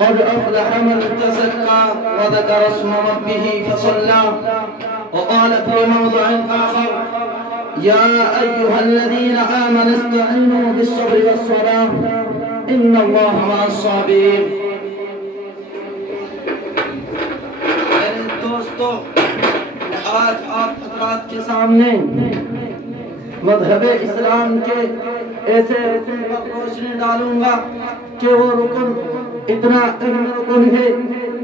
قد أفلح من تزكى وذكر اسم ربه فصلى. وقال في موضع آخر يا أيها الذين آمنوا استعينوا بالصبر والصلاة إن الله مع الصابرين. میرے دوستو، میں آج آپ حضرات کے سامنے مذہب اسلام کے ایسے رکن پر روشنی ڈالوں گا کہ وہ رکن اتنا اہم رکن ہے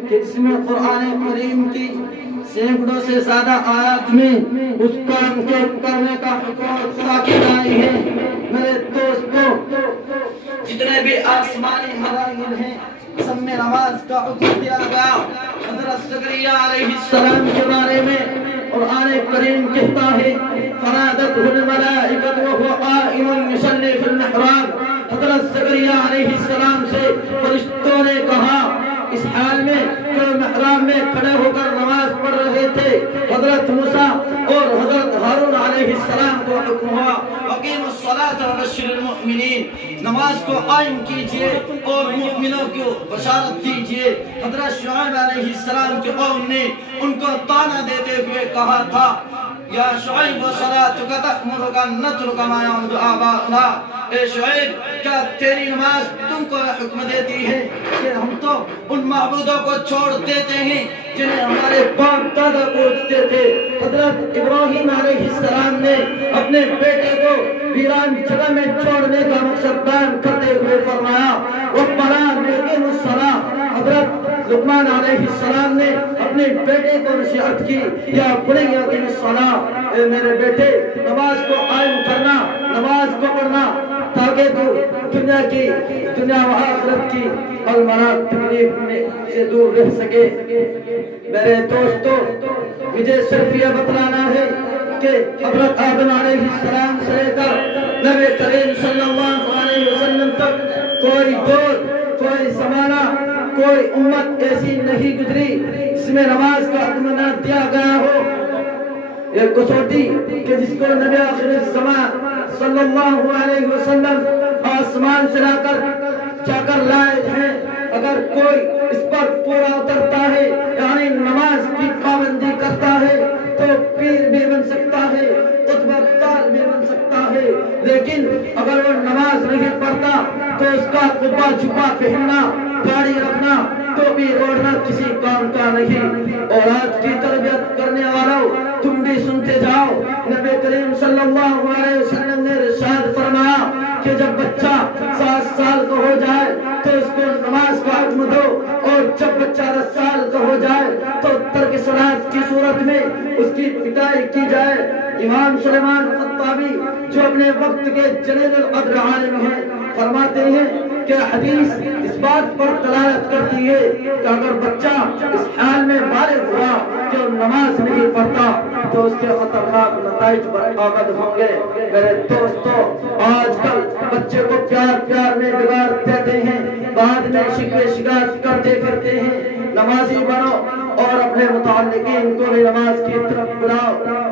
کہ اس میں قرآن کریم کی سینکڑوں سے زیادہ آیات میں اس کام کے کرنے کا حکم اور تاکید آئی ہے. میرے دوستو، جتنے بھی آسمانی مراحل ہیں سب میں نماز کا حکم دیا گیا. حضرت زکریا علیہ السلام کے بارے میں قرآن کریم کہتا ہے فنادته الملائکۃ وهو قائم یصلی فی المحراب. حضرت زکریا علیہ السلام سے فرشتوں نے کہا اس حال میں کہ محراب میں کھڑے ہو کر نماز پڑھ رہے تھے. حضرت موسیٰ اور حضرت ہارون علیہ السلام کو حکم ہوا وَأَقِیمُوا الصَّلَاةَ وَبَشِّرِ الْمُؤْمِنِينَ، نماز کو قائم کیجئے اور مؤمنوں کو بشارت دیجئے. حضرت شعیب علیہ السلام کے قوم نے ان کو طعنہ دیتے ہوئے کہا تھا یا شعیب صلاتک تأمرک ان نترک ما یعبد آباؤنا. اے شعیب، کیا تیری نماز تم کو حکم دیتی ہے کہ ہم تو ان معبودوں کو چھوڑ دیتے ہیں جنہیں ہمارے باپ دادا پوجتے تھے. حضرت ابراہیم علیہ السلام نے اپنے بیٹے کو ویران جگہ میں چھوڑنے کا مقصد بیان کرتے ہوئے فرمایا ربنا اقیم الصلاۃ. حضرت لقمان علیہ السلام نے اپنے بیٹے کو نصیحت کی یا بنی اقیم الصلاۃ، اے میرے بیٹے نماز کو قائم کرنا، نماز کو پڑھنا تاکہ تو دنیا و آخرت کی المرات تکلیف سے دور رہ سکے. میرے دوستو، مجھے صرف یہ بتلانا ہے کہ حضرت آدم علیہ السلام سے لے کر نبی کریم صلی اللہ علیہ وسلم تک کوئی دور، کوئی زمانہ، کوئی امت ایسی نہیں گزری جس میں نماز کا حکم نہ دیا گیا ہو. ایک کسوٹی کہ جس کو نبی آخر الزمان صلی اللہ علیہ وسلم آسمان سے لا کر جا کر لائے ہیں، اگر کوئی اس پر پورا اترتا ہے یعنی نماز کی پابندی کرتا ہے تو پیر بھی بن سکتا ہے، قطب دار بھی بن سکتا ہے. لیکن اگر وہ نماز نہیں پڑھتا تو اس کا قبا چھپا پہننا، داڑھی رکھنا، ٹوپی اوڑھنا کسی کام کا نہیں. اور آج کی تربیت کرنے والوں، تم بھی سنتے جاؤ. نبی کریم صلی اللہ علیہ وسلم نے ارشاد فرمایا کہ جب بچہ 7 سال کا ہو جائے تو اس کو نماز کا حکم دو، اور جب بچہ 10 سال کا ہو جائے تو ترک صلاۃ کی صورت میں اس کی پٹائی کی جائے. امام سلیمان خطابی جو اپنے وقت کے جلیل القدر عالم ہیں فرماتے ہیں کہ حدیث اس بات پر دلالت کرتی ہے کہ اگر بچہ اس حال میں بالغ ہوا کہ نماز نہیں پڑھتا تو اس کے خطرناک نتائج پر آمد ہوں گے. میرے دوستو، آج کل بچے کو پیار میں بگاڑ دیتے ہیں، بعد میں شکوے شکایت کرتے پھرتے ہیں. نمازی بنو اور اپنے متعلقین کو بھی نماز کی طرف بلاؤ.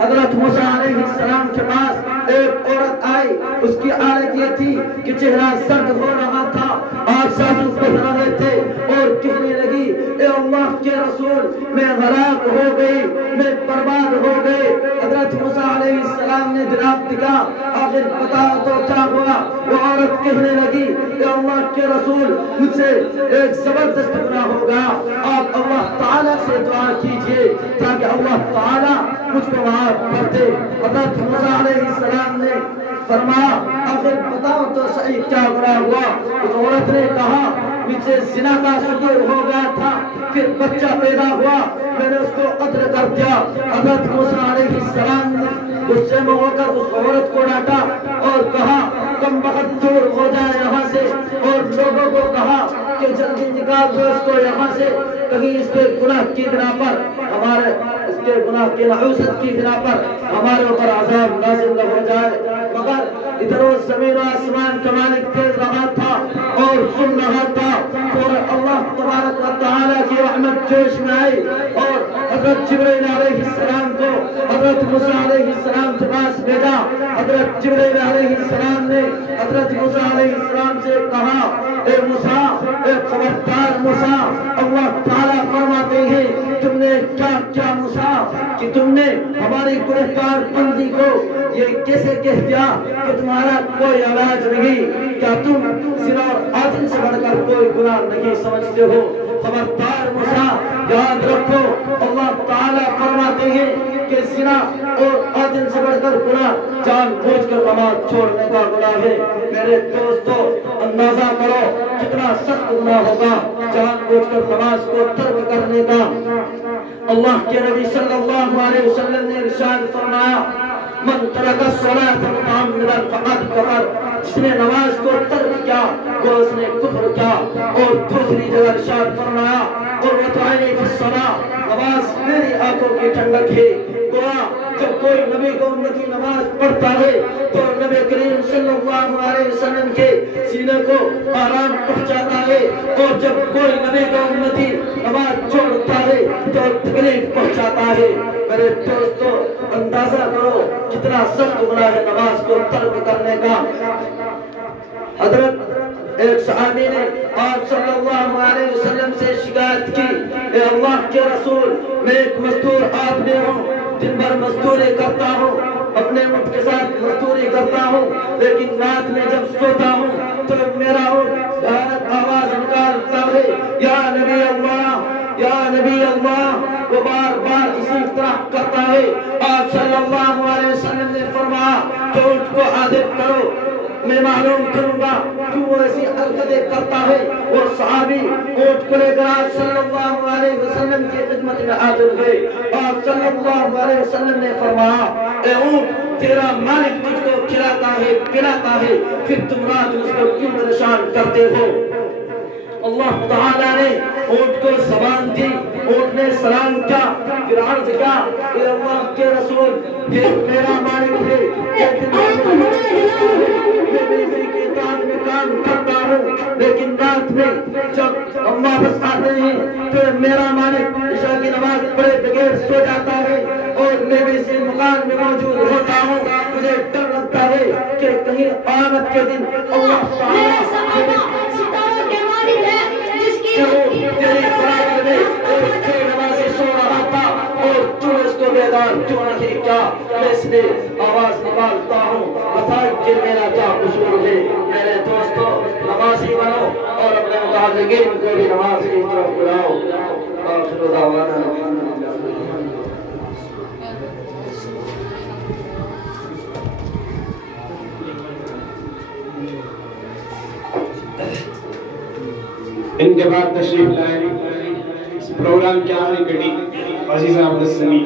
حضرت موسیٰ علیہ السلام کے پاس ایک عورت آئی، اس کی حالت یہ تھی کہ چہرہ سرد ہو رہا تھا، آنکھ آنسو بہہ رہے تھے اور کہنے لگی اے اللہ کے رسول، میں غرق ہو گئی، میں برباد ہو گئی. حضرت موسیٰ علیہ السلام نے جواب دیا آخر بتاؤ تو کیا ہوا. وہ عورت کہنے لگی اے اللہ کے رسول، مجھ سے ایک زبردست گناہ ہو گیا، آپ اللہ تعالیٰ سے دعا کیجئے تاکہ اللہ تعالیٰ مجھ کو معاف کر دے. حضرت موسیٰ علیہ السلام نے فرمایا آخر بتاؤ تو صحیح کیا گناہ ہوا. اس عورت نے کہا مجھ سے زنا کا شکر ہو گیا تھا، پھر بچہ پیدا ہوا، میں نے اس کو قتل کر دیا. حضرت موسیٰ علیہ السلام نے غصے میں ہو کر اس عورت کو ڈانٹا اور کہا کم بخت دور ہو جائے یہاں سے، اور لوگوں کو کہا کہ جلدی نکال دو اس کو یہاں سے، کہیں اس کے گناہ کی بنا پر ہمارے اس کے گناہ کی نحوست کی بنا پر ہمارے اوپر عذاب نازل نہ ہو جائے. مگر ادھر وہ زمین و آسمان کا مالک دیکھ رہا تھا اور سن رہا تھا، اور اللہ تبارک و تعالیٰ کی رحمت رحمت جوش میں آئی اور حضرت جبرائیل علیہ السلام کو حضرت موسیٰ علیہ السلام کے پاس بھیجا. حضرت جبرائیل علیہ السلام نے حضرت موسیٰ علیہ السلام سے کہا اے موسیٰ، اے خبردار موسیٰ، اللہ تعالیٰ فرماتے ہیں تم نے کیا کیا موسیٰ کہ تم نے ہماری گنہگار بندی کو یہ کیسے کہہ دیا کہ تمہارا کوئی علاج نہیں؟ کیا تم زنا اور قاتل سے بڑھ کر کوئی گناہ نہیں سمجھتے ہو؟ خبردار موسیٰ، یاد رکھو اللہ تعالیٰ فرماتے ہیں کہ زنا اور قاتل سے بڑھ کر گناہ جان بوجھ کر نماز چھوڑنے کا گناہ ہے. میرے دوستو اندازہ کرو کتنا سخت گناہ ہوگا جان بوجھ کر نماز کو ترک کرنے کا. اللہ کے نبی صلی اللہ علیہ وسلم نے ارشاد فرمایا من ترک الصلاة متعمدا فقد کفر. جس نے نماز کو ترک کیا وہ اس نے کفر کیا. اور دوسری جگہ ارشاد فرمایا قرۃ عینی فی الصلاۃ، نماز میری آنکھوں کی ٹھنڈک ہے. گویا جب کوئی نبی کو امتی نماز پڑھتا ہے تو نبی کریم صلی اللہ علیہ وسلم کے سینے کو آرام پہنچاتا ہے، اور جب کوئی نبی کو امتی نماز چھوڑتا ہے تو تکلیف پہنچاتا ہے. میرے دوستو اندازہ کرو کتنا سخت گناہ ہے نماز کو ترک کرنے کا. حضرت ایک صحابی نے آپ صلی اللہ علیہ وسلم سے شکایت کی اے اللہ کے رسول، میں ایک مزدور آدمی ہوں، دن بھر مزدوری کرتا ہوں، اپنے اونٹ کے ساتھ مزدوری کرتا ہوں، لیکن رات میں جب سوتا ہوں تو میرا اونٹ بھیانک آواز نکالتا ہے یا نبی اللہ، یا نبی اللہ. وہ بار بار اسی طرح کرتا ہے. آپ صلی اللہ علیہ وسلم نے فرمایا کہ اونٹ کو عادت کرو، میں معلوم کروں گا کیوں وہ ایسی حرکتیں کرتا ہے. وہ صحابی اونٹ کو لے کر آپ صلی اللہ علیہ وسلم کی خدمت میں حاضر ہوئے. آپ صلی اللہ علیہ وسلم نے فرمایا اے اونٹ، تیرا مالک تجھ کو کھلاتا ہے پلاتا ہے، پھر تم رات اس کو کیوں پریشان کرتے ہو؟ اللہ تعالیٰ نے اونٹ کو زبان دی، اونٹ نے سلام کیا، پھر عرض کیا اے اللہ کے رسول، یہ میرا مالک ہے، میں بیوی کی اطاعت میں کام کرتا ہوں، لیکن رات میں جب ہم واپس آتے ہیں تو میرا مالک عشاء کی نماز پڑھے بغیر سو جاتا ہے اور میں بھی اسی مکان میں موجود ہوتا ہوں. مجھے ڈر لگتا ہے کہ کہیں قیامت کے دن اللہ تعالیٰ تیری برابر میں ایک بے نمازی سو رہا تھا اور تو اس کو بیدار کیوں نہیں کیا؟ میں اس لیے آواز نکالتا ہوں، بتا کہ میرا کیا قصور ہے. میرے دوستو نمازی بنو اور اپنے متعلقین کو بھی نماز کی طرف بلاؤ. آخر دعوانا ان کے بعد تشریف لائیں اس پروگرام کی آخری کڑی عزیز احمد السمی.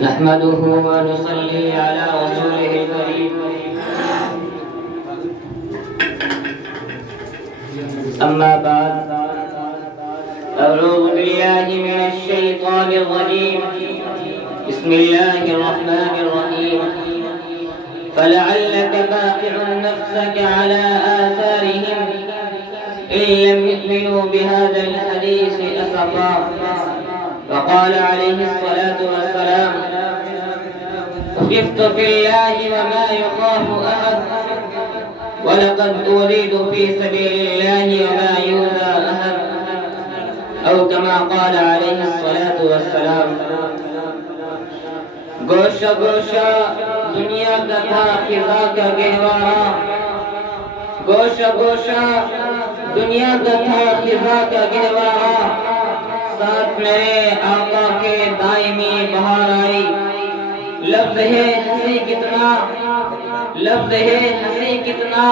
نحمده ونصلي على رسوله الكريم. أما بعد، أعوذ بالله من الشيطان الرجيم. بسم الله الرحمن الرحيم. فلعلك باخع نفسك على آثارهم إن لم يؤمنوا بهذا الحديث أسفا. وقال عليه الصلاة والسلام: خفت في الله وما يخاف أحد، ولقد أوليت في سبيل الله وما يؤذى أحد، أو كما قال عليه الصلاة والسلام. گوشہ گوشہ دنیا کا تھا خزاں کا گہوارہ، گوشہ گوشہ دنیا کا تھا خزاں کا گہوارہ، ساتھ میرے آقا کے دائمی بہار آئی. لفظ ہے ہنسی کتنا، لفظ ہے ہنسی کتنا،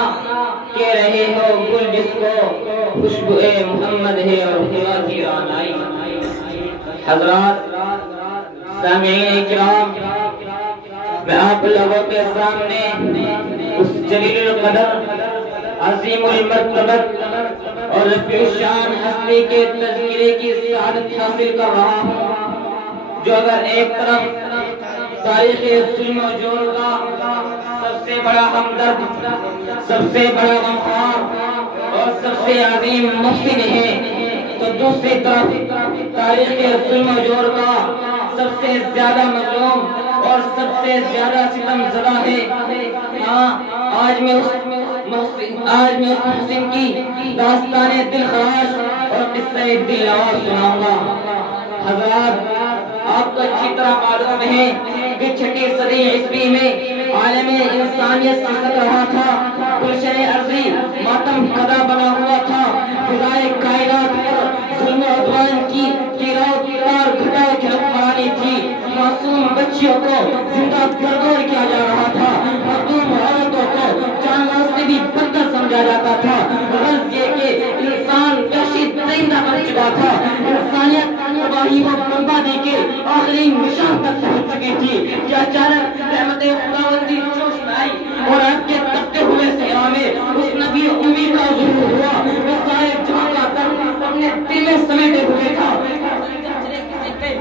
کہہ رہے ہو گل جس کو خوشبو محمد ہے اور خدا کی رانائی. حضرات سامعین کرام، میں آپ لوگوں کے سامنے اس جلیل القدر، عظیم المرتبت اور رفیع شان ہستی کے تذکرے کی سعادت حاصل کر رہا ہوں، جو اگر ایک طرف تاریخ ظلم و جور کا سب سے بڑا ہمدرد، سب سے بڑا غمخوار اور سب سے عظیم محسن ہے، تو دوسری طرف تاریخ ظلم و جور کا سب سے زیادہ مظلوم اور سب سے زیادہ ستم زدہ ہے۔ ہاں، آج میں اس محسن کی داستان دل خراش اور قصہ دل نواز سناؤں گا۔ حضرات، آپ کو اچھی طرح معلوم ہے کہ 6 صدی عیسوی میں عالم انسانیت سکت رہا تھا، گلشن ارضی ماتم کدا بنا ہوا تھا، فضائے کائنات پر ظلم و عدوان کی گراؤ تار گھٹا کی حکمرانی تھی، معصوم بچیوں کو زندہ دردور کیا جا رہا تھا، مظلوم عورتوں کو جانوروں سے بھی بدتر سمجھا جاتا تھا، غرض یہ کہ انسان وحشی درندہ بن چکا تھا، انسانیت تباہی و بربادی کے آخری نشان تک پہنچ چکی تھی کہ اچانک رحمت خداوندی جوش میں آئی اور آپ کے تپتے ہوئے سیاہ میں اس نبی امی کا ظہور ہوا، وہ سارے جہاں کا درد اپنے دل میں سمیٹے ہوئے تھا،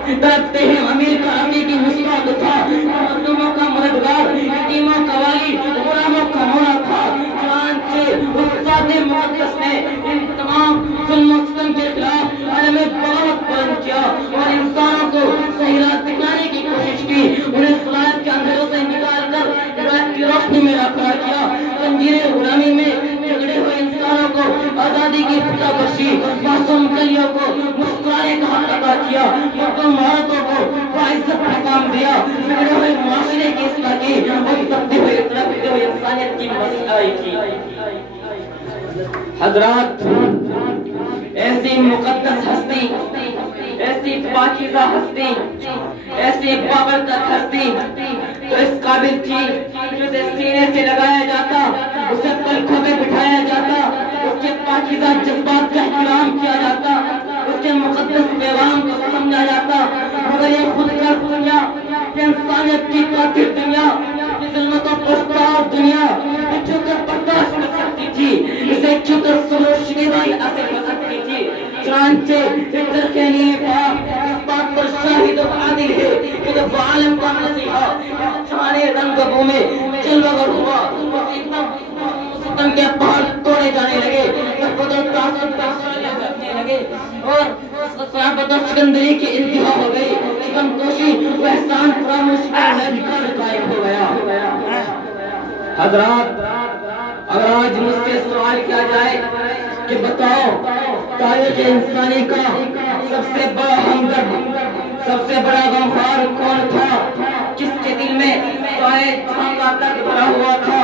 تڑپتے ہیں امیر کا حقیقی مسکراہٹ تھا، مظلوموں کا مددگار، یتیموں کا والی، غلاموں کا مولا تھا۔ چنانچہ اس ذات مقدس نے ان تمام ظلم و ستم کے خلاف عالم بغاوت بلند کیا اور انسانوں کو صحیح راہ دکھانے کی کوشش کی، انہیں ضلالت کے اندھیروں سے نکال کر ہدایت کی روشنی میں رکھا کیا، زنجیر غلامی میں جھگڑے ہوئے انسانوں کو آزادی کی فتح بخشی، معصوم کلیوں کو مسکرانے کا حق عطا کیا، مظلوم عورتوں کو باعزت مقام دیا، بگڑے ہوئے معاشرے کی اصلاح کی اور تبدیل ہوئے انسانیت کی مسیحائی کی۔ حضرات، ایسی مقدس ہستی، ایسی پاکیزہ ہستی، ایسی بابرکت ہستی تو اس قابل تھی کہ اسے سینے سے لگایا جاتا، اسے پلکوں پہ بٹھایا جاتا، اس کے پاکیزہ جذبات کا احترام کیا جاتا، اس کے مقدس پیغام کو سمجھا جاتا، مگر یہ خود کا دنیا، یہ انسانیت کی قاتل دنیا، یہ ظلمتوں پرستار دنیا چھو کر برداشت کر سکتی تھی، اسے چھو کر سلوک شکیبائی حاصل کر سکتی تھی۔ چنانچہ اتر کے لیے پاک اس بات پر شاہد و عادل ہے کہ جب عالم کا مسیحا اس چھانے رنگ بو میں جلوگر ہوا، ستم کے پہاڑ توڑے جانے لگے، نفرت و تعصب کا شعلے جھڑکنے لگے اور صحابت و سکندری کی انتہا ہو گئی، شکم کوشی و احسان فراموشی کا نظر قائم ہو گیا۔ حضرات، اگر آج مجھ سے سوال کیا جائے کہ بتاؤ تاریخ انسانی کا سب سے بڑا ہمدرد، سب سے بڑا غمخوار کون تھا، کس کے دل میں سائے جہاں کا درد بھرا ہوا تھا،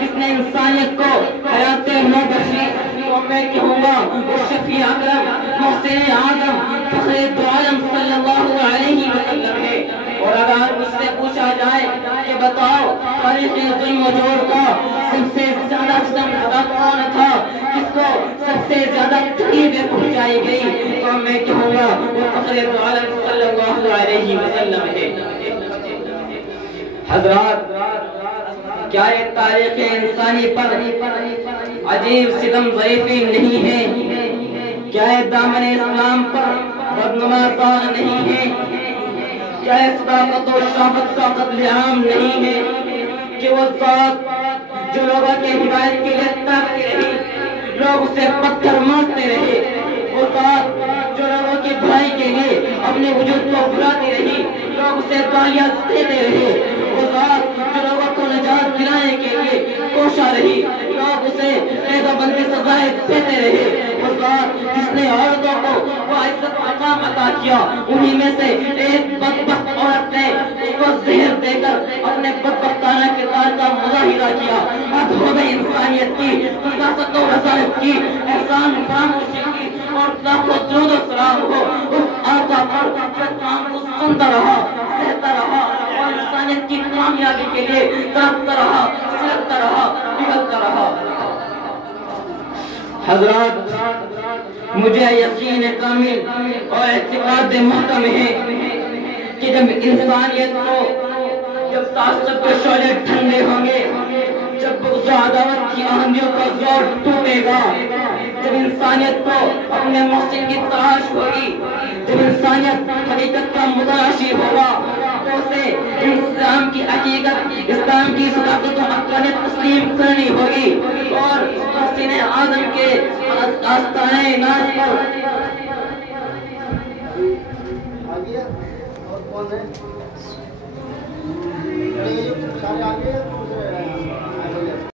کس نے انسانیت کو حیات نو بخشی، تو میں کہوں گا وہ شفیع اکرم محسن اعظم فخر دو عالم صلی اللہ علیہ وسلم ہے۔ اور اگر مجھ سے پوچھا جائے کہ بتاؤ تاریخ ظلم و جور کا سب سے زیادہ ستم زدہ کون تھا، کس کو سب سے زیادہ تکلیفیں پہنچائی گئی، تو میں کہوں گا وہ فخر دو عالم صلی اللہ علیہ وسلم ہے۔ حضرات، کیا یہ تاریخ انسانی پر عجیب ستم ظریفی نہیں ہے؟ کیا یہ دامن اسلام پر بدنما داغ نہیں ہے؟ کیا یہ صداقت و شفقت کا قتل عام نہیں ہے کہ وہ ذات جو لوگوں کے ہدایت کے لیے تاکتی رہی، لوگ اسے پتھر مارتے رہے، وہ ذات جو لوگوں کی بھلائی کے لیے اپنے وجود کو بھلاتی رہی، لوگ اسے گالیاں دیتے رہے، وہ ذات جو لوگوں کو نجات دلانے کے لیے کوشاں رہی، لوگ اسے قید و بندی سزائیں دیتے رہے، وہ ذات جس نے عورتوں کو وہ عزت مقام عطا کیا، انہی میں سے ایک بدبخت عورت نے اس کو زہر دے کر اپنے بدبختانہ کردار کا مظاہرہ کیا۔ حد ہو گئی انسانیت کی، فساست و رسالت کی، احسان فراموشی کی، اور لاکھوں درود و سلام ہو اس آقا پر جو کام کو سنتا رہا، سہتا رہا اور انسانیت کی کامیابی کے لیے تڑپتا رہا، سلگتا رہا، پگھلتا رہا۔ حضرات، مجھے یقین کامل اور اعتقاد محکم ہے کہ جب انسانیت کو، جب تعصب کے شعلے ٹھنڈے ہوں گے، جب بغض و عداوت کی آندھیوں کا زور ٹوٹے گا، جب جب انسانیت کو اپنے محسن کی تلاش ہوگی، جب انسانیت حقیقت کا متلاشی ہوگا تو اسے اسلام کی حقیقت، اسلام کی صداقت و حقانیت تسلیم کرنی ہوگی اور محسن اعظم کے آستانِ ناز پر